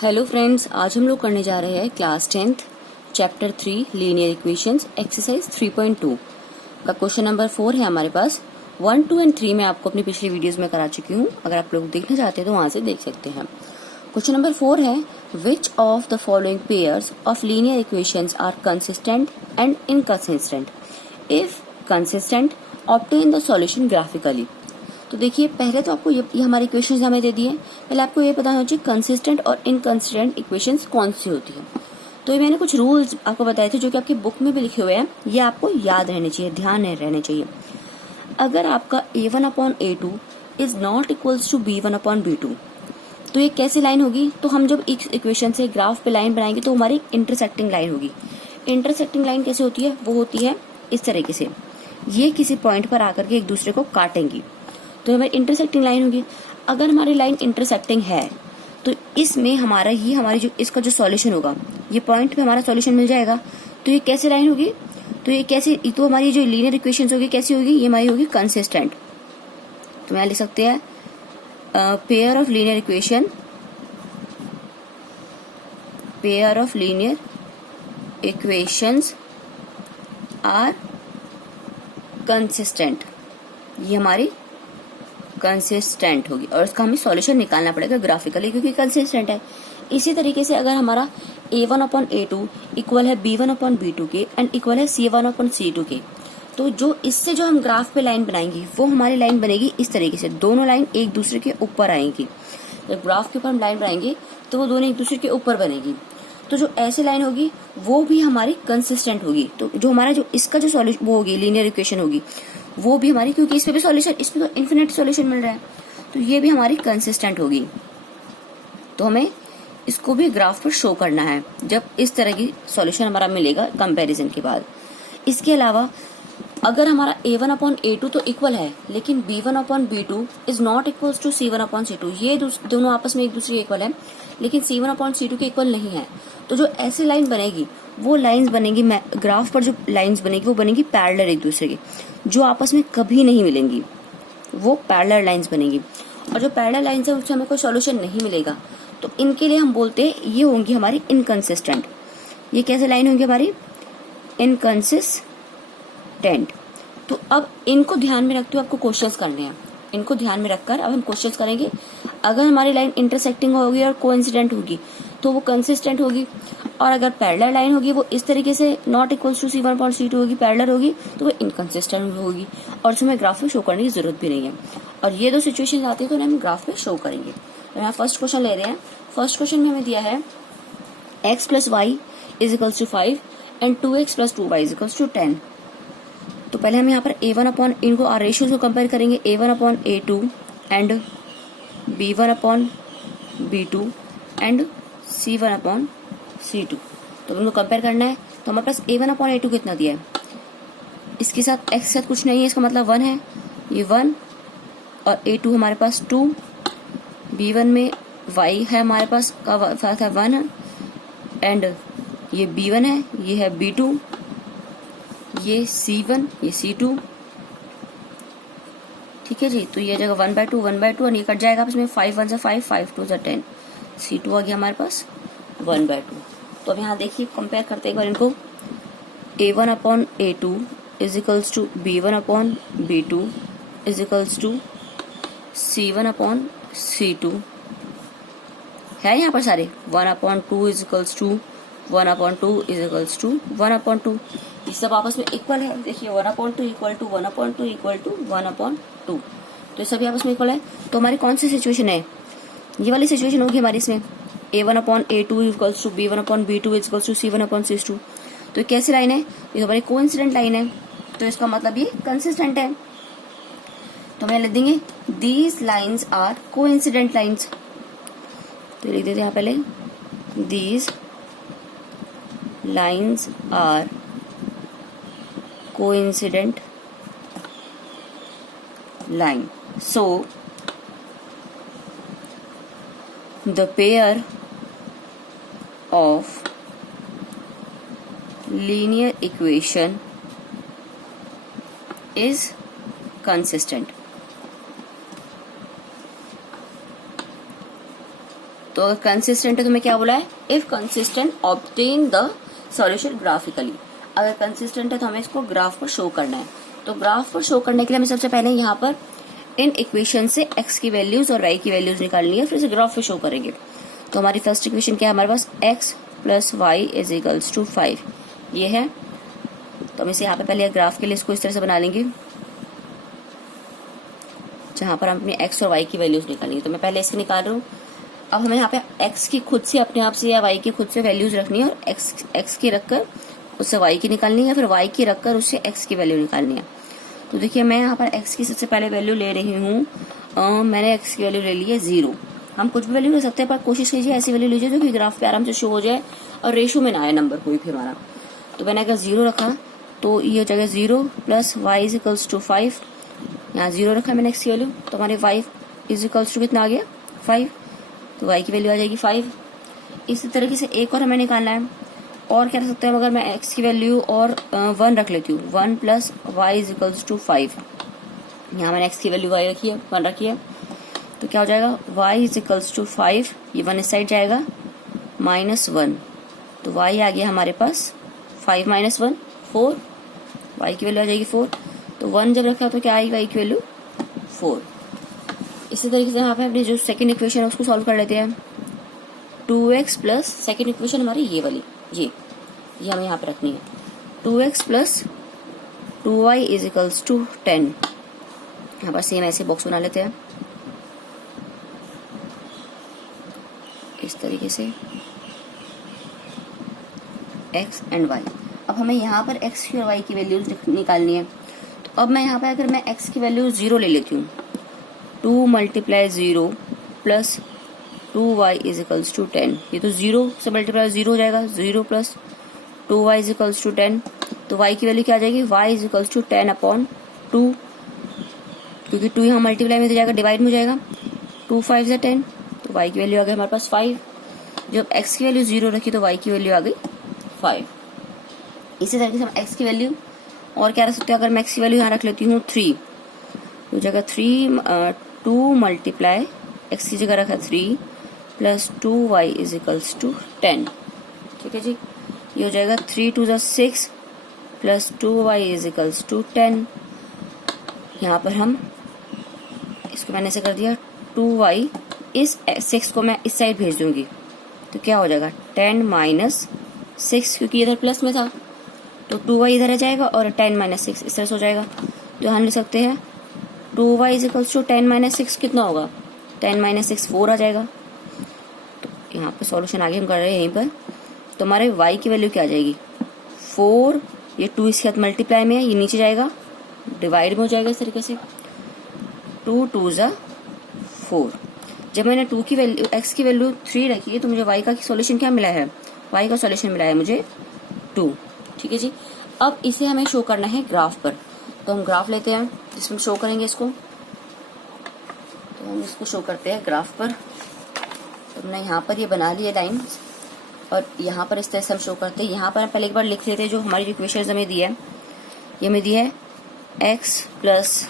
Hello friends, आज हम लोग करने जा रहे हैं class 10th chapter 3 linear equations exercise 3.2 का क्वेश्चन नंबर 4 है हमारे पास। 1, 2 एंड 3 मैं आपको अपनी पिछली वीडियोस में करा चुकी हूँ। अगर आप लोग देखना चाहते हैं तो वहां से देख सकते हैं। क्वेश्चन नंबर 4 है, which of the following pairs of linear equations are consistent and inconsistent? If consistent obtain the solution graphically. तो देखिए, पहले तो आपको ये हमारे इक्वेशंस हमें दे दिए। पहले आपको ये पता होना चाहिए कंसिस्टेंट और इनकंसिस्टेंट इक्वेशंस कौन सी होती है। तो ये मैंने कुछ रूल्स आपको बताए थे जो कि आपकी बुक में भी लिखे हुए हैं। ये आपको याद रहने चाहिए, ध्यान रहने चाहिए। अगर आपका a1/a2 is not equals to b1/b2, तो ये कैसी लाइन होगी? तो हम जब इस इक्वेशन से ग्राफ पे लाइन बनाएंगे तो हमारी इंटरसेक्टिंग लाइन होगी। इंटरसेक्टिंग लाइन कैसे होती है? वो होती है इस तरीके से, ये किसी पॉइंट पर आकर के एक दूसरे को काटेंगी, तो हमारी इंटरसेक्टिंग लाइन होगी। अगर हमारी लाइन इंटरसेक्टिंग है तो इसमें हमारी जो इसका जो सॉल्यूशन होगा, ये पॉइंट पे हमारा सॉल्यूशन मिल जाएगा। तो ये कैसे लाइन होगी? तो ये कैसे, तो हमारी जो लीनियर इक्वेशंस होगी कैसी होगी? ये हमारी होगी कंसिस्टेंट। तो यहाँ लिख सकते हैं pair of linear equations are consistent. ये हमारी कंसिस्टेंट होगी और इसका हमें सॉल्यूशन निकालना पड़ेगा ग्राफिकली, क्योंकि कंसिस्टेंट है। इसी तरीके से अगर हमारा a1/a2 इक्वल है b1/b2 के एंड इक्वल है c1/c2 के, तो जो इससे जो हम ग्राफ पे लाइन बनाएंगे वो हमारी लाइन बनेगी इस तरीके से। दोनों लाइन एक दूसरे के ऊपर आएंगी। जब ग्राफ के ऊपर हम लाइन बनाएंगे तो वो दोनों एक दूसरे के ऊपर बनेगी। तो जो ऐसी लाइन होगी वो भी हमारी कंसिस्टेंट होगी। तो जो हमारा जो इसका जो सॉल्यूशन वो होगी, लीनियर इक्वेशन होगी, वो भी हमारी, क्योंकि इसमें भी सॉल्यूशन, इसमें तो इन्फिनिट सॉल्यूशन मिल रहा है, तो ये भी हमारी कंसिस्टेंट होगी। तो हमें इसको भी ग्राफ पर शो करना है जब इस तरह की सॉल्यूशन हमारा मिलेगा कंपैरिजन के बाद। इसके अलावा अगर हमारा a1/a2 तो इक्वल है, लेकिन b1/b2 is not equals to c1/c2, ये दोनों आपस में एक दूसरे के इक्वल है, लेकिन c1/c2 के इक्वल नहीं है, तो जो ऐसी लाइन बनेगी वो लाइंस बनेगी, ग्राफ पर जो लाइंस बनेगी वो बनेगी पैरेलल एक दूसरे के, जो आपस में कभी नहीं मिलेंगी, वो पैरेलल लाइंस बनेगी। और जो पैरेलल लाइंस है उससे हमें कोई सॉल्यूशन नहीं मिलेगा, तो इनके लिए हम बोलते हैं ये होंगी हमारी इनकंसिस्टेंट। ये कैसे लाइन होंगी? हमारी इनकंसिस्टेंट। तो अब इनको ध्यान में रखते हुए आपको क्वेश्चंस करने हैं। इनको ध्यान में रखकर अब हम क्वेश्चंस करेंगे। अगर हमारी लाइन इंटरसेक्टिंग होगी और कोइंसिडेंट होगी तो वो कंसिस्टेंट होगी, और अगर पैरेलल लाइन होगी वो इस तरीके से नॉट इक्वल्स टू c1/c2 होगी, पैरेलल होगी, तो वो इनकंसिस्टेंट होगी और उसमें ग्राफ पे शो करने की जरूरत भी नहीं है। और ये दो सिचुएशन आती है तो हम ग्राफ पे शो करेंगे। तो यहाँ फर्स्ट क्वेश्चन ले रहे हैं। फर्स्ट क्वेश्चन में हमें दिया है x + y = 5 and 2x + 2y = 10। तो पहले हम यहाँ पर इनको रेशियोज को कंपेयर करेंगे, a1/a2 and b1/b2 and c1/c2। तो इनको कंपेयर करना है। तो हमारे पास a1/a2 कितना दिया है? इसके साथ x के साथ कुछ नहीं है, इसका मतलब 1 है, ये 1, और a2 हमारे पास 2, b1 में y है हमारे पास का साथ है 1, एंड ये b1 है, ये है b2, ये c1, ये c2। ठीक है जी। तो ये जगह 1/2 1/2 और ये कट जाएगा आपस में, 5 1 से 5 5 2 से 10, c2 आ गया हमारे पास 1/2। तो अब यहाँ देखिए कंपेयर करते हैं एक बार इनको। a1/a2 = b1/b2 = c1/c2 है यहाँ पर सारे। 1/2 = 1/2 = 1/2, ये सब आपस में इक्वल है। देखिए 1/2 = 1/2 = 1/2, तो ये सभी आपस में इक्वल है। तो हमारी कौन सी सिचुएशन है? ये वाली सिचुएशन होगी हमारी इसमें, a1/a2 = b1/b2 = c1/c2। तो कैसी लाइन है? ये हमारी कोइंसिडेंट लाइन है, तो इसका मतलब ये कंसिस्टेंट है। तो हमें लिख देंगे these lines are coincident lines. तो लिख देते हैं यहाँ पहले, these lines are coincident line. So the pair of linear equation is consistent. तो अगर कंसिस्टेंट है तो मैं क्या बोला है, if consistent obtain the solution graphically. अगर कंसिस्टेंट है तो हमें इसको ग्राफ पर शो करना है। तो ग्राफ पर शो करने के लिए हमें सबसे पहले यहाँ पर इन इक्वेशन से x की वैल्यूज और y की वैल्यूज निकालनी है, फिर इसे ग्राफ पे शो करेंगे। तो हमारी फर्स्ट इक्वेशन क्या है हमारे पास, x plus y is equals to 5, ये है। तो हम इसे यहाँ पे पहले ग्राफ के लिए इसको इस तरह से बना लेंगे जहां पर हम अपने x और y की वैल्यूज निकालेंगे। तो मैं पहले इसकी निकाल रहा हूँ। अब हमें यहाँ पे x की खुद से अपने आप से या y की खुद से वैल्यूज रखनी है, और x की रखकर उससे y की निकालनी है, फिर y की रखकर उससे x की वैल्यू निकालनी है। तो देखिए मैं यहाँ पर x की सबसे पहले वैल्यू ले रही हूँ, मैंने x की वैल्यू ले ली है 0। हम कुछ भी वैल्यू ले सकते हैं, पर कोशिश कीजिए ऐसी वैल्यू लीजिए जो कि ग्राफ पे आराम से शो हो जाए और रेशो में ना आए नंबर कोई भी हमारा। तो मैंने अगर 0 रखा तो ये हो जाएगा 0 plus y is equals to 5, यहाँ 0 रखा मैंने x की वैल्यू, तो हमारे y इज इक्वल्स टू कितना आ गया 5, तो y की वैल्यू आ जाएगी 5। इसी तरीके से एक और हमें निकालना है, और क्या रख सकते हैं, अगर मैं x की वैल्यू और 1 रख लेती हूँ, 1 plus y is equals to 5, यहाँ मैंने x की वैल्यू y रखी है 1 रखी है, तो क्या हो जाएगा y इज इक्वल्स टू 5, ये 1 इस साइड जाएगा -1, तो y आ गया हमारे पास 5 - 1 4, y की वैल्यू आ जाएगी 4, तो 1 जब रखा तो क्या आएगी y की वैल्यू 4। इसी तरीके से यहाँ पे अपनी जो सेकंड इक्वेशन है उसको सॉल्व कर लेते हैं। 2x प्लस सेकंड इक्वेशन हमारी ये वाली, ये हमें यहाँ पे रखनी है। 2x plus 2y is equals to 10, यहाँ पर सेम ऐसे बॉक्स बना लेते हैं इस तरीके से, x एंड y। अब हमें यहाँ पर x की और y की वैल्यूज निकालनी है। तो अब मैं यहाँ पर अगर मैं x की वैल्यू 0 ले लेती हूँ, 2 × 0 plus 2y is equals to 10, ये तो 0 से मल्टीप्लाई 0 हो जाएगा, 0 plus 2y is equals to 10, तो y की वैल्यू क्या आ जाएगी, y इज इक्वल्स टू 10/2, क्योंकि 2 यहाँ मल्टीप्लाई में तो जाएगा डिवाइड में हो जाएगा, 2 5 से 10, तो y की वैल्यू आ गई हमारे पास 5। जब x की वैल्यू 0 रखी तो y की वैल्यू आ गई 5। इसी तरीके से हम x की वैल्यू और क्या रख सकते हैं, अगर मैं x की वैल्यू यहाँ रख लेती हूँ 3, तो जगह 2 × x की जगह रखा 3 plus 2y is equals to 10, ठीक है जी। ये हो जाएगा 3 2 6 plus 2y is equals to 10। यहाँ पर हम इसको मैंने ऐसे कर दिया, 2y इस 6 को मैं इस साइड भेज दूंगी, तो क्या हो जाएगा 10 - 6, क्योंकि इधर प्लस में था तो 2y इधर आ जाएगा और 10 - 6 इस तरह से हो जाएगा। तो हम लिख सकते हैं 2y इज इक्वल्स टू 10 - 6 कितना होगा, 10 - 6 4 आ जाएगा। तो यहाँ पे सॉल्यूशन आगे हम कर रहे हैं यहीं पर, तो हमारे y की वैल्यू क्या आ जाएगी 4, ये 2 इसके साथ मल्टीप्लाई में है, ये नीचे जाएगा डिवाइड में हो जाएगा इस तरीके से, 2 2 × 4। जब मैंने 2 की वैल्यू x की वैल्यू 3 रखी है तो मुझे y का सॉल्यूशन क्या मिला है, y का सॉल्यूशन मिला है मुझे 2, ठीक है जी। अब इसे हमें शो करना है ग्राफ पर, तो हम ग्राफ लेते हैं जिसमें शो करेंगे इसको। तो हम इसको शो करते हैं ग्राफ पर। तो हमने यहाँ पर ये बना लिया लाइन, और यहाँ पर इस तरह से हम शो करते हैं। यहाँ पर पहले एक बार लिख लेते हैं जो हमारी इक्वेशन हमें दी है, ये हमें दी है x plus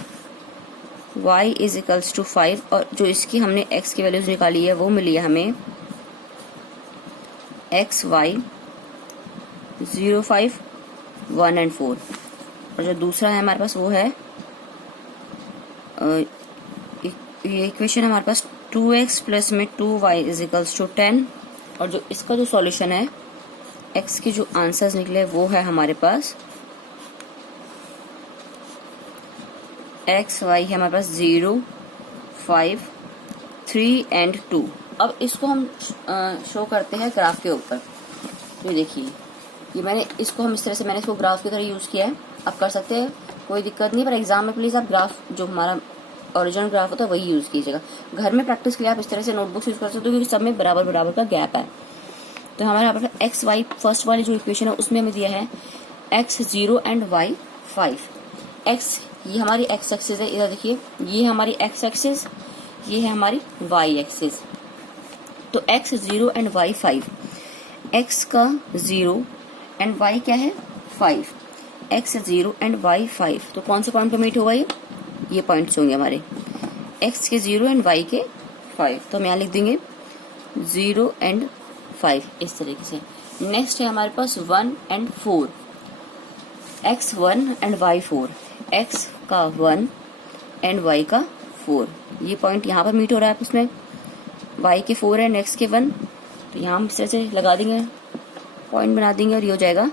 y is equals to 5, और जो इसकी हमने x की वैल्यूज निकाली है वो मिली है हमें x y 0 5 1 एंड 4, और जो दूसरा है हमारे पास वो है ये इक्वेशन हमारे पास 2x प्लस में 2y इज इक्वल्स टू 10, और जो इसका जो सॉल्यूशन है x के जो आंसर्स निकले वो है हमारे पास x y है हमारे पास 0 5 3 एंड 2। अब इसको हम शो करते हैं ग्राफ के ऊपर। ये देखिए, ये मैंने इसको हम इस तरह से मैंने इसको ग्राफ की तरह यूज किया है। आप कर सकते हैं, कोई दिक्कत नहीं, पर एग्जाम में प्लीज आप ग्राफ जो हमारा ओरिजिनल ग्राफ होता है वही यूज कीजिएगा। घर में प्रैक्टिस के लिए आप इस तरह से नोटबुक्स यूज कर सकते हो, क्योंकि सब में बराबर बराबर का गैप है। तो हमारे यहाँ पर एक्स वाई फर्स्ट वाली जो इक्वेशन है उसमें हमें दिया है x 0 एंड y 5। x ये हमारी x एक्सिस है, इधर देखिए ये हमारी x एक्सिस, ये है हमारी y एक्सिस। तो x 0 एंड y 5, x का 0 एंड y क्या है 5, x 0 एंड y 5, तो कौन से पॉइंट पे मीट होगा ये पॉइंट्स होंगे हमारे x के 0 एंड y के 5। तो हम यहाँ लिख देंगे 0 एंड 5 इस तरीके से। नेक्स्ट है हमारे पास 1 and 4, x 1 and y 4, x का 1 एंड y का 4। ये पॉइंट यहाँ पर मीट हो रहा है उसमें, y के 4 एंड x के 1, तो यहाँ हम इस तरह से लगा देंगे, पॉइंट बना देंगे और ये हो जाएगा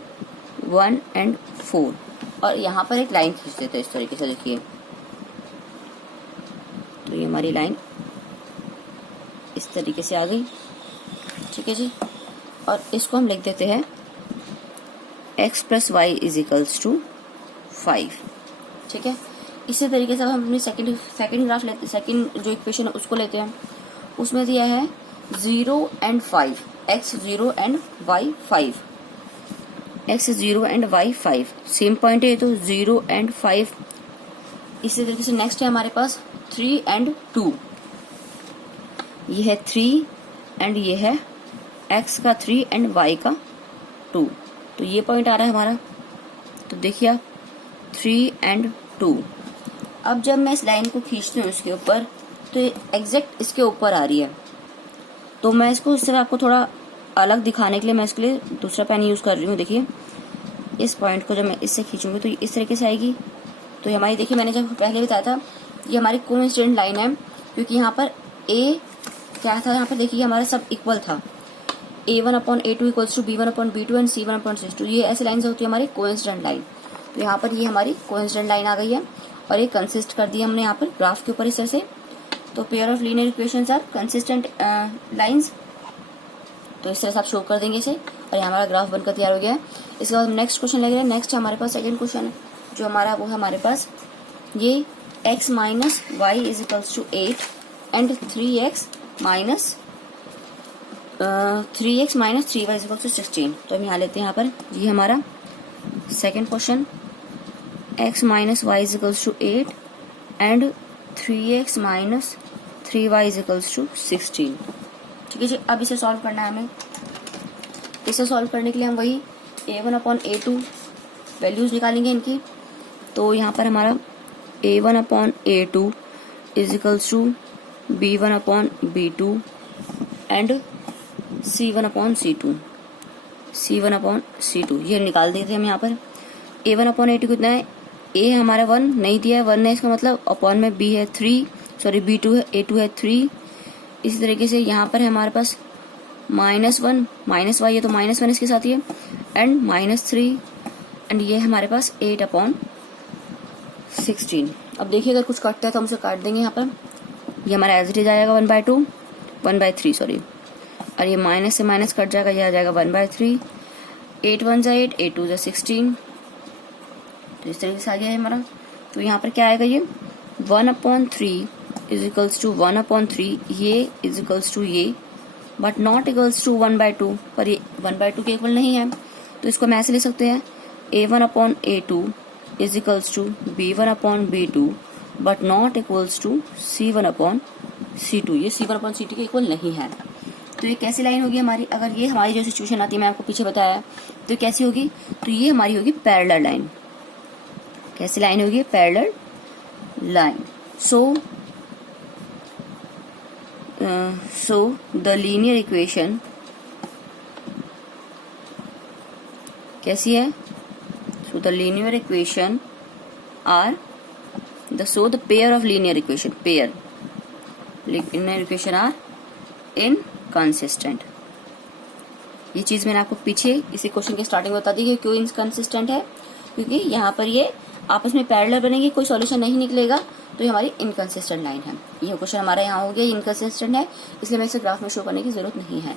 1 एंड 4। और यहाँ पर एक लाइन खींच देते हैं इस तरीके से, देखिए तो ये हमारी लाइन इस तरीके से आ गई, ठीक है जी। और इसको हम लिख देते हैं x plus y is equals to 5, ठीक है। इसी तरीके से हम अपनी सेकंड ग्राफ लेते, सेकंड जो इक्वेशन है उसको लेते हैं। उसमें दिया है 0 and 5, x 0 and y 5, x 0 and y 5, same point है तो 0 एंड 5। इसी तरीके से नेक्स्ट है हमारे पास 3 एंड 2, ये है 3 एंड ये है x का 3 एंड y का 2, तो ये पॉइंट आ रहा है हमारा। तो देखिए आप 3 एंड 2। अब जब मैं इस लाइन को खींचती हूँ इसके ऊपर, तो ये एग्जैक्ट इसके ऊपर आ रही है, तो मैं इसको इस तरह आपको थोड़ा अलग दिखाने के लिए मैं इसके लिए दूसरा पेन यूज कर रही हूँ। देखिए इस पॉइंट को जब मैं इससे खींचूंगी तो ये इस तरीके से आएगी। तो ये हमारी, देखिए मैंने जब पहले बताया था ये हमारी कोइंसिडेंट लाइन है, क्योंकि यहाँ पर a क्या था, यहाँ पर देखिए हमारा सब इक्वल था, a1/a2 equals to b1/b2 and c1/c2। ये ऐसी लाइन होती है हमारी कोइंसिडेंट लाइन। तो यहाँ पर ये हमारी कोइंसिडेंट लाइन आ गई है और ये कंसिस्ट कर दी हमने यहाँ पर ग्राफ के ऊपर इस तरह से। तो pair of linear equations are consistent lines, तो इस तरह से आप शो कर देंगे इसे, और यहाँ हमारा ग्राफ बनकर तैयार हो गया है। इसके बाद नेक्स्ट क्वेश्चन लग रहा है। नेक्स्ट हमारे पास सेकंड क्वेश्चन जो हमारा वो है हमारे पास ये x minus y is equals to 8 and 3x minus 3y is equals to 16। तो हम यहाँ लेते हैं, यहाँ पर ये हमारा second question, x minus y is equals to 8 and 3x minus 3y is equals to 16, ठीक है जी। अब इसे सॉल्व करना है हमें। इसे सॉल्व करने के लिए हम वही a1/a2 वैल्यूज निकालेंगे इनकी। तो यहाँ पर हमारा a1/a2 is equals to b1/b2 and c1/c2 ये निकाल देते हैं हम यहाँ पर। a1/a2 कितना है, a हमारा 1 नहीं दिया है, 1 है इसका मतलब, अपॉन में b है 3, सॉरी b2 है, a2 है 3। इसी तरीके से यहाँ पर है हमारे पास -1 माइनस वाई है तो -1 इसके साथ ही है, एंड -3 एंड ये हमारे पास 8/16। अब देखिए अगर कुछ कटता है तो हम उसे काट देंगे यहाँ पर। ये हमारा एज इट इज आएगा 1/3 सॉरी, और ये माइनस से माइनस कट जाएगा, ये आ जाएगा 1/3, 8 1 जा 8, 8 2 जा 16। तो इस तरीके से आ गया है हमारा। तो यहाँ पर क्या आएगा, ये 1/3 इज इक्वल्स टू 1/3, ये इज इक्वल्स टू ये, बट नॉट इक्वल्स टू 1/2, पर ये 1/2 के इक्वल नहीं है। तो इसको हम ऐसे ले सकते हैं a1/a2 is equals to b1/b2 but not equals to c1/c2। ये c1/c2 के इक्वल नहीं है। तो ये कैसी लाइन होगी हमारी, अगर ये हमारी जो सिचुएशन आती है मैं आपको पीछे बताया, तो कैसी होगी, तो ये हमारी होगी पैरेलल लाइन। कैसी लाइन होगी, parallel line. So the linear equation कैसी है, so the linear equation are the pair of linear equation are inconsistent। ये चीज मैंने आपको पीछे इसी क्वेश्चन के स्टार्टिंग में बता दी कि क्यों इनकंसिस्टेंट है, क्योंकि यहाँ पर ये आपस में पैरेलल बनेगी, कोई सॉल्यूशन नहीं निकलेगा, तो ये हमारी इनकंसिस्टेंट लाइन है। ये क्वेश्चन हमारा यहाँ हो गया इनकंसिस्टेंट है, इसलिए मैं इसे ग्राफ में शो करने की जरूरत नहीं है।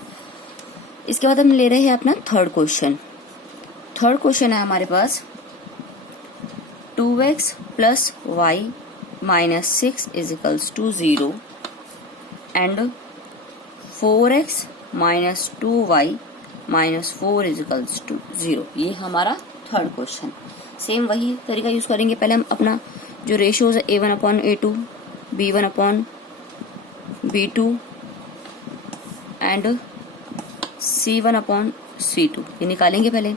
इसके बाद हम ले रहे हैं अपना थर्ड क्वेश्चन। थर्ड क्वेश्चन है हमारे पास 2x plus y minus 6 is equals to 0 and 4x minus 2y minus 4 is equals to 0। ये हमारा थर्ड क्वेश्चन। सेम वही तरीका यूज करेंगे। पहले हम अपना जो रेशियोज है a1/a2, b1/b2 एंड c1/c2 ये निकालेंगे। पहले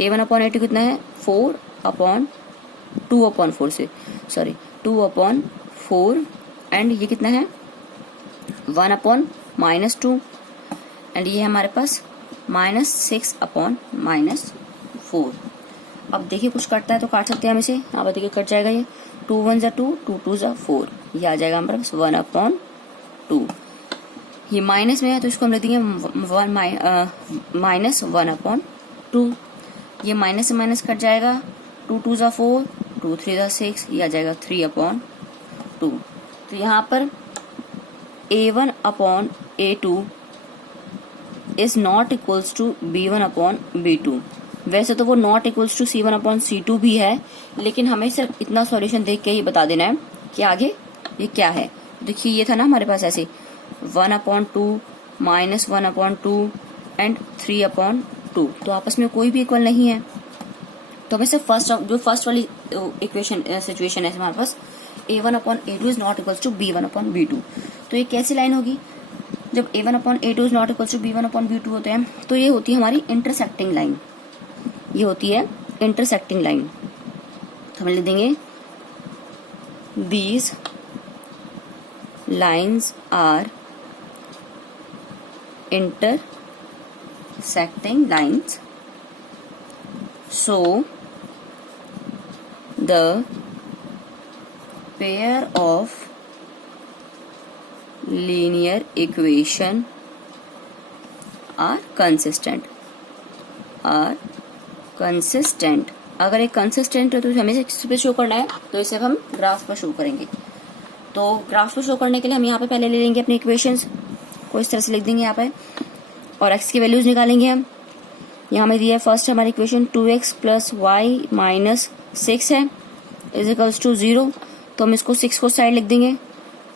a1/a2 कितना है, 4/2/4 से सॉरी 2/4 एंड ये कितना है 1/-2 एंड ये है हमारे पास -6/-4। अब देखिए कुछ कटता है तो काट सकते हैं हम इसे। अब देखिए कट जाएगा ये, 2 1 ज़ा 2, 2 2 ज़ा 4, ये आ जाएगा हमारे पास 1/2। ये माइनस में है तो इसको हम लिख देंगे -1/2। ये माइनस से माइनस कट जाएगा, 2 2 ज़ा 4, 2 3 ज़ा 6, ये आ जाएगा 3/2। तो यहाँ पर A1/A2 is not equals to B1/B2। वैसे तो वो नॉट इक्वल्स टू C1/C2 भी है, लेकिन हमें सिर्फ इतना सॉल्यूशन देख के ही बता देना है कि आगे ये क्या है। देखिए ये था ना हमारे पास ऐसे 1/2, -1/2 एंड 3/2, तो आपस में कोई भी इक्वल नहीं है। तो हमें सिर्फ फर्स्ट वाली इक्वेशन सिचुएशन है हमारे पास, A1/A2 is not equals to B1/B2। तो ये कैसी लाइन होगी? जब A1/A2 is not equals to B1/B2 होते हैं तो ये होती है हमारी इंटरसेक्टिंग लाइन। ये होती है इंटरसेक्टिंग लाइन। तो हम लिख देंगे these lines are intersecting lines, so the pair of linear equation are consistent। अगर एक कंसिस्टेंट है तो हमें किस पे शो करना है, तो इसे हम ग्राफ पर शो करेंगे। तो ग्राफ पर शो करने के लिए हम यहाँ पे पहले ले लेंगे अपनी इक्वेशंस को, इस तरह से लिख देंगे यहाँ पे, और x की वैल्यूज निकालेंगे हम। यहाँ में दिया है फर्स्ट हमारी इक्वेशन 2x + y - 6 है इज इक्वल्स टू 0। तो हम इसको 6 को साइड लिख देंगे,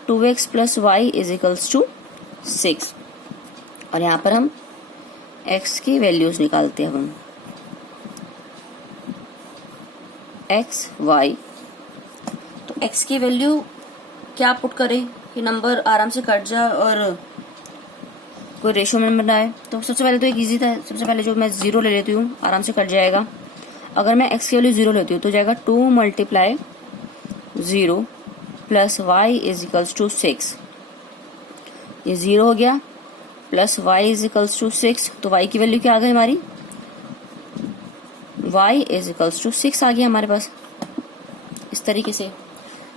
2x + y is equals to 6। और यहाँ पर हम x की वैल्यूज निकालते हैं हम, x y। तो x की वैल्यू क्या पुट करें कि नंबर आराम से कट जाए और कोई रेशियो में नंबर आए। तो सबसे पहले तो एक इजी था, सबसे पहले जो मैं 0 ले लेती हूँ आराम से कट जाएगा। अगर मैं x की वैल्यू 0 लेती हूँ तो जाएगा 2 × 0 + y इज इक्वल्स टू 6। ये 0 हो गया, plus y is equals to 6। तो y की वैल्यू क्या आ गई हमारी, y इज इक्वल्स टू 6 आ गया हमारे पास इस तरीके से।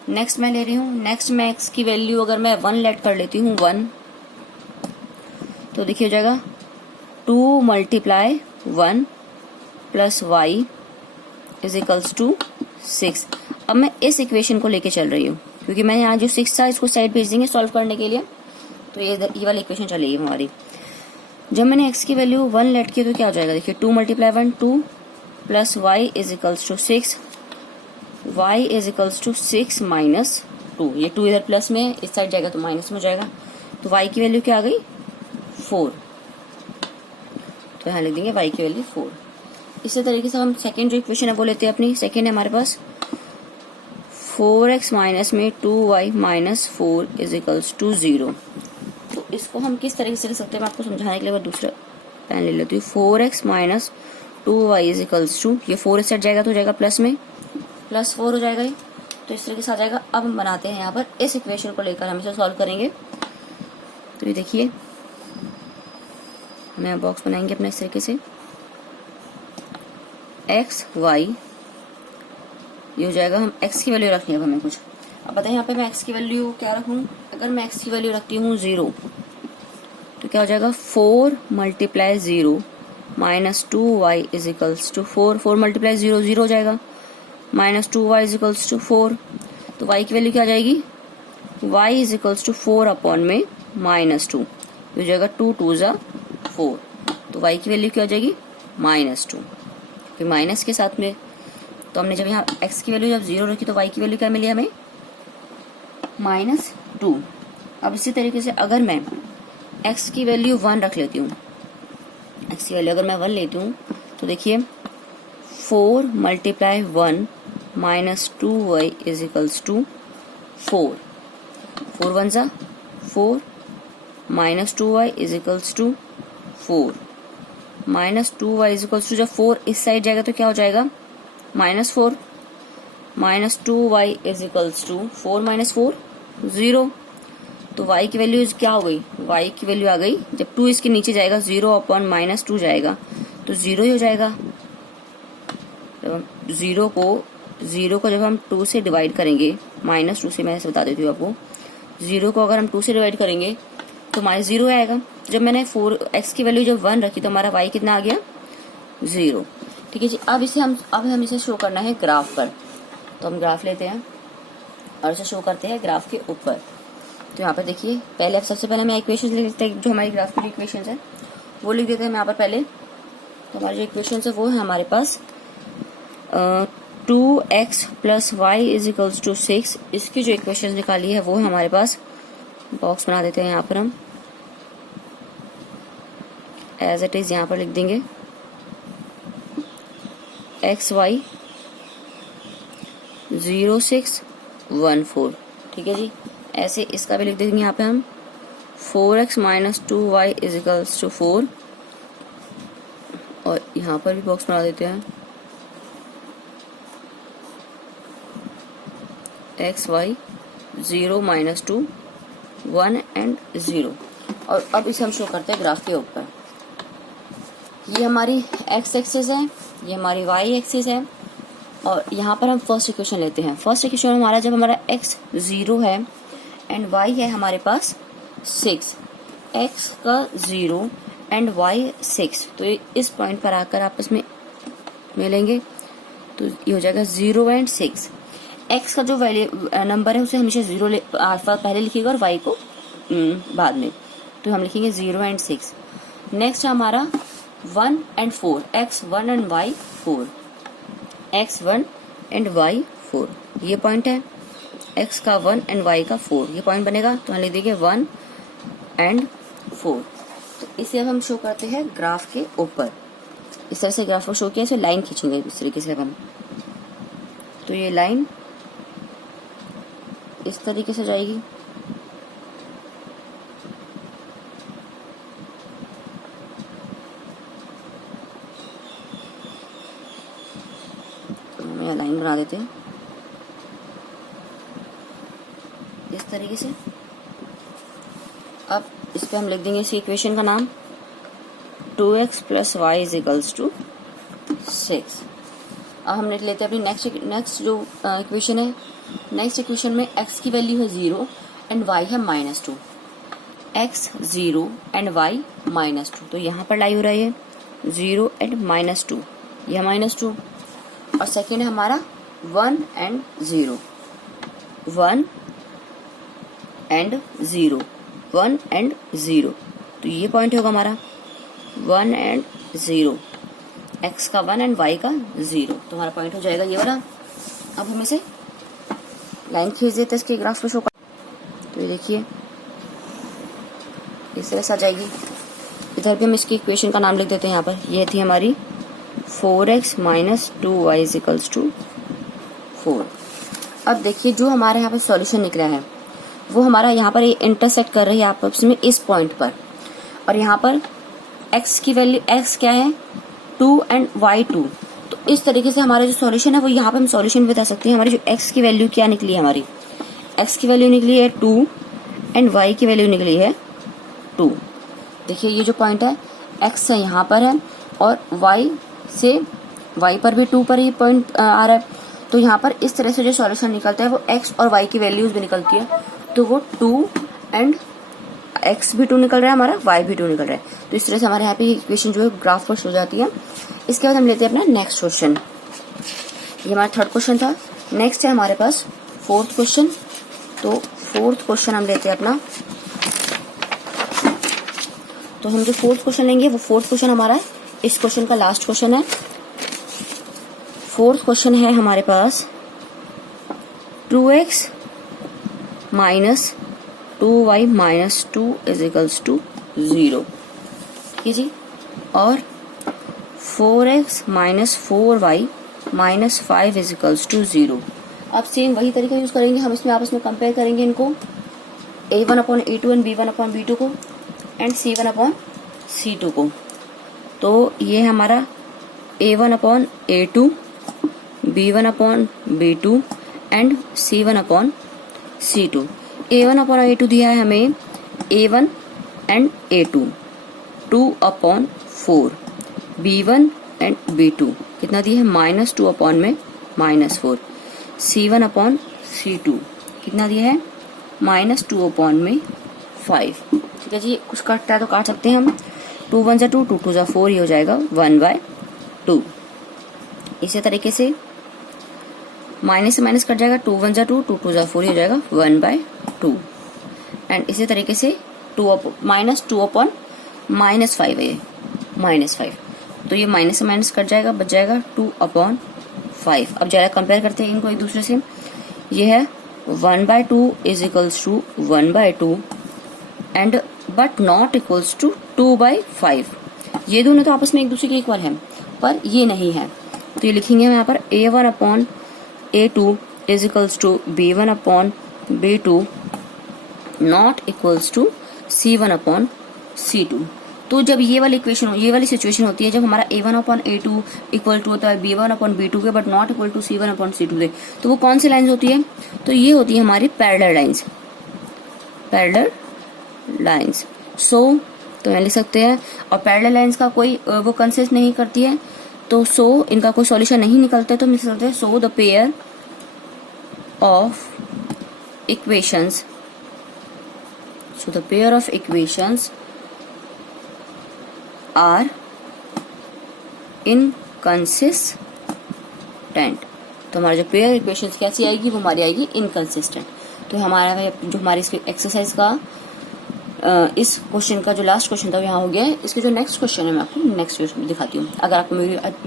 नेक्स्ट मैं ले रही हूँ, नेक्स्ट मैं x की वैल्यू अगर मैं 1 लेट कर लेती हूँ 1, तो देखिए हो जाएगा 2 × 1 + y इज इक्वल्स टू 6। अब मैं इस इक्वेशन को लेके चल रही हूँ क्योंकि मैंने यहाँ जो 6 था इसको साइड भेज देंगे सॉल्व करने के लिए, तो ये वाली इक्वेशन चलेगी हमारी। जब मैंने x की वैल्यू 1 लेट की तो क्या हो जाएगा, देखिए 2 × 1 2 + y is equals to 6, y is equals to 6 - 2। ये 2 इधर प्लस में इस साइड जाएगा तो माइनस में हो जाएगा। तो y की वैल्यू क्या आ गई, 4। तो यहाँ लिख देंगे y की वैल्यू 4। इसी तरीके से हम सेकेंड जो इक्वेशन है वो लेते हैं अपनी। सेकेंड है हमारे पास 4x - 2y - 4 is equals to 0। तो इसको हम किस तरीके से लिख सकते हैं, मैं आपको समझाने के लिए दूसरा पेन ले लेती हूँ। 4x - 2y is equals to, ये 4 इस साइड जाएगा तो जाएगा प्लस में, +4 हो जाएगा ये, तो इस तरीके से आ जाएगा। अब हम बनाते हैं यहाँ पर इस इक्वेशन को लेकर हम इसे सॉल्व करेंगे। तो ये देखिए हम यहाँ बॉक्स बनाएंगे अपना इस तरीके से, x y, ये हो जाएगा। हम x की वैल्यू रखनी है हमें कुछ। अब बताइए यहाँ पे मैं x की वैल्यू क्या रखूँ। अगर मैं x की वैल्यू रखती हूँ 0 तो क्या हो जाएगा, 4 × 0 - 2y इज इक्वल्स टू 4। 4 × 0 0 हो जाएगा, -2y इज इक्वल्स टू 4। तो y की वैल्यू क्या आ जाएगी, y इज इक्वल्स टू 4/में -2, हो जाएगा 2 2 ज़ा 4। तो y की वैल्यू क्या हो जाएगी, -2, क्योंकि माइनस के साथ में। तो हमने जब यहाँ x की वैल्यू जब 0 रखी तो y की वैल्यू क्या मिली हमें, -2। अब इसी तरीके से अगर मैं x की वैल्यू 1 रख लेती हूँ, x की वैल्यू अगर मैं 1 लेती हूँ तो देखिए 4 × 1 - 2y इज इक्वल्स टू 4। 4 1 ज़ा 4 -2y is equals to 4। -2y is equals to, जब 4 इस साइड जाएगा तो क्या हो जाएगा, -4। -2y is equals to 4 - 4 0। तो तो y की वैल्यू क्या हो गई, y की वैल्यू आ गई, जब 2 इसके नीचे जाएगा 0/-2 जाएगा तो 0 ही हो जाएगा। जब हम 0 को जब हम 2 से डिवाइड करेंगे, -2 से, मैं ऐसे बता देती हूँ आपको, 0 को अगर हम 2 से डिवाइड करेंगे तो -0 आएगा। जब मैंने 4x की वैल्यू जब 1 रखी तो हमारा y कितना आ गया, 0। ठीक है जी। अब हम इसे शो करना है ग्राफ पर, तो हम ग्राफ लेते हैं और इसे शो करते हैं ग्राफ के ऊपर। तो यहाँ पर देखिए, सबसे पहले मैं इक्वेशन लिख लेते हैं, जो हमारी ग्राफ की इक्वेशन है वो लिख देते हैं हम यहाँ पर पहले। तो हमारी जो इक्वेशन है वो है हमारे पास 2x + y = 6। इसकी जो इक्वेशन निकाली है वो है हमारे पास, बॉक्स बना देते हैं यहाँ पर, हम एज इट इज यहाँ पर लिख देंगे xy 0,614। ठीक है जी। ऐसे इसका भी लिख देंगे यहाँ पे हम 4x - 2y = 4, और यहाँ पर भी बॉक्स बना देते हैं xy 0 - 2 1 and 0। और अब इसे हम शो करते हैं ग्राफ के ऊपर। ये हमारी x एक्सिस है, ये हमारी y एक्सिस है, और यहाँ पर हम फर्स्ट इक्वेशन लेते हैं। फर्स्ट इक्वेशन हमारा, जब हमारा x 0 है एंड y है हमारे पास 6, x का 0 एंड y 6, तो इस पॉइंट पर आकर आपस में मिलेंगे, तो ये हो जाएगा 0 and 6। x का जो वैल्यू नंबर है उसे हमेशा 0 पहले लिखिएगा और y को बाद में, तो हम लिखेंगे 0 and 6। नेक्स्ट हमारा 1 and 4, x 1 and y 4, x 1 and y 4, ये पॉइंट है। x का 1 and y का 4, ये पॉइंट बनेगा, तो हम लिख देंगे 1 and 4। तो इसे अब हम शो करते हैं ग्राफ के ऊपर। इस तरह से ग्राफ को शो किया, इसे लाइन खींचेंगे इस तरीके से हम, तो ये लाइन इस तरीके से जाएगी। तो हम यहाँ लाइन बना देते हैं इस तरीके से। अब इस पे हम लिख देंगे इस इक्वेशन का नाम 2x + y = 6। अब हम लिख लेते हैं अपनी नेक्स्ट जो इक्वेशन है। नेक्स्ट इक्वेशन में x की वैल्यू है 0 एंड y है -2, x 0 एंड y -2, तो यहाँ पर लाई हो रहा है 0 एंड -2, यह -2। और सेकेंड है हमारा 1 and 0, 1 and 0, 1 and 0, तो ये पॉइंट होगा हमारा 1 and 0, x का 1 एंड y का 0, तो हमारा पॉइंट हो जाएगा ये वाला। अब हम इसे लाइन खींच देते हैं इसके ग्राफ पे शो कर, तो ये देखिए इस तरह से आ जाएगी। इधर भी हम इसकी इक्वेशन का नाम लिख देते हैं यहाँ पर। ये थी हमारी 4x - 2y = 4। अब देखिए जो हमारे यहाँ पर सॉल्यूशन निकला है वो हमारा यहाँ पर इंटरसेक्ट कर रही है आपस में इस पॉइंट पर, और यहाँ पर x की वैल्यू, x क्या है 2 एंड y 2, तो इस तरीके से हमारा जो सॉल्यूशन है वो यहाँ पे हम सॉल्यूशन बता सकते हैं। हमारी जो x की वैल्यू क्या निकली है, हमारी x की वैल्यू निकली है 2 एंड y की वैल्यू निकली है 2। देखिए ये जो पॉइंट है x है यहाँ पर है, और y पर भी 2 पर ही पॉइंट आ रहा है, तो यहाँ पर इस तरह से जो सॉल्यूशन निकलता है वो x और y की वैल्यूज भी निकलती है, तो वो 2 एंड x भी 2 निकल रहा है हमारा, y भी 2 निकल रहा है। तो इस तरह से हमारे यहाँ पे इक्वेशन जो है ग्राफ पर हो जाती है। इसके बाद हम लेते हैं अपना नेक्स्ट क्वेश्चन। ये हमारा थर्ड क्वेश्चन था। नेक्स्ट है हमारे पास फोर्थ क्वेश्चन। तो फोर्थ क्वेश्चन हम लेते हैं अपना, तो हम जो फोर्थ क्वेश्चन लेंगे वो फोर्थ क्वेश्चन हमारा इस क्वेश्चन का लास्ट क्वेश्चन है। फोर्थ क्वेश्चन है हमारे पास 2x - 2y - 2 = 0, ठीक है जी। और 4x - 4y - 5 = 0। अब सेम वही तरीका यूज करेंगे, हम इसमें आपस में कंपेयर करेंगे इनको a1/a2 एंड b1/b2 को एंड c1/c2 को। तो ये हमारा a1/a2, b1/b2 and c1/c2, A1 upon A2 दिया है हमें A1 and A2 2/4, B1 and B2 कितना दिया है -2 अपॉन में -4, C1 अपॉन C2 कितना दिया है -2 अपॉन में 5। ठीक है जी, कुछ काटता है तो काट सकते हैं हम। 2 1 2, 2 2 4, ये हो जाएगा 1/2। इसी तरीके से माइनस से माइनस कट जाएगा, 2 1 2, 2 2 4, ये हो जाएगा 1/2। एंड इसी तरीके से -2 अपॉन -5 है, ये -5, तो ये माइनस से माइनस कट जाएगा, बच जाएगा 2/5। अब जरा कंपेयर करते हैं इनको एक दूसरे से। ये है 1/2 is equals to 1/2 and but not equals to 2/5। ये दोनों तो आपस में एक दूसरे के इक्वल हैं, पर ये नहीं है, तो ये लिखेंगे हम यहाँ पर A1 upon A2 is equals to B1 upon B2 not equals to C1 upon C2। तो जब ये वाली इक्वेशन ये वाली सिचुएशन होती है, जब हमारा A1 upon A2 equal to होता है B1 अपॉन B2 के, but not equal to C1 upon C2 के, तो वो कौन सी लाइंस होती है? तो ये होती है हमारी पैरेलल लाइंस, पैरेलल लाइंस। सो तो मैं लिख सकते हैं, और पैरेलल लाइंस का कोई वो कंसिस्ट नहीं करती है, तो सो इनका कोई सॉल्यूशन नहीं निकलता है, तो हम लिख सकते हैं so the pair of equations, so the pair of equations are inconsistent. तो हमारा जो पेयर इक्वेशंस कैसी आएगी, वो हमारी आएगी इनकंसिस्टेंट। तो हमारा जो हमारी इसकी एक्सरसाइज का इस क्वेश्चन का जो लास्ट क्वेश्चन था वो यहाँ हो गया है। इसके जो नेक्स्ट क्वेश्चन है मैं आपको नेक्स्ट वीडियो में दिखाती हूँ। अगर आपको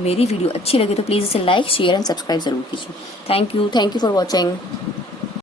मेरी वीडियो अच्छी लगी तो प्लीज़ इसे लाइक शेयर एंड सब्सक्राइब जरूर कीजिए। Thank you for watching.